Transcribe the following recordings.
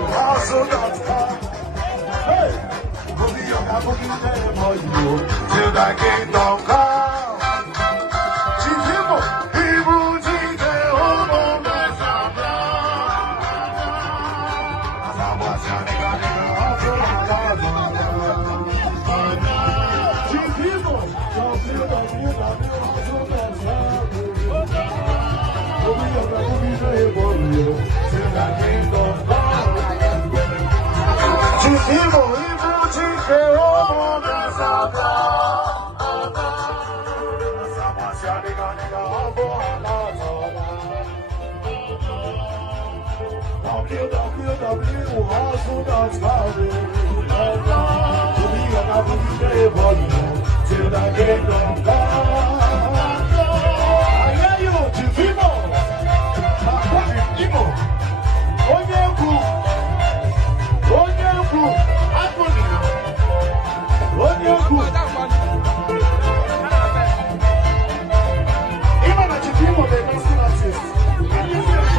www.hustle.com. Hey, boogie on that boogie there for you till that kingdom come. Chifimo, Ibu Jite, Homo Mesabra. Asawa Shanega, Chifimo, www.hustle.com. Boogie on that boogie there for you till that kingdom come. Chifimo, Ibu Jite, Homo Mesabra. Till the kingdom come. I hear you, Chifimo. Chifimo. Onyeku. Onyeku. Onyeku. Even the Chifimo, they don't see artists.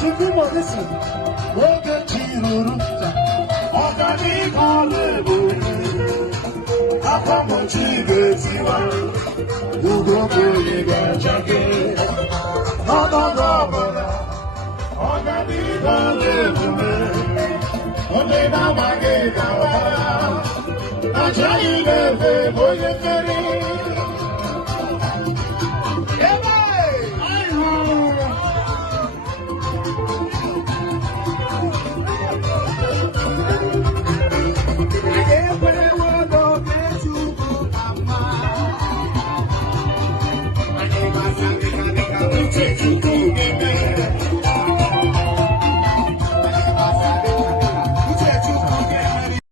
Chifimo, listen. Take you.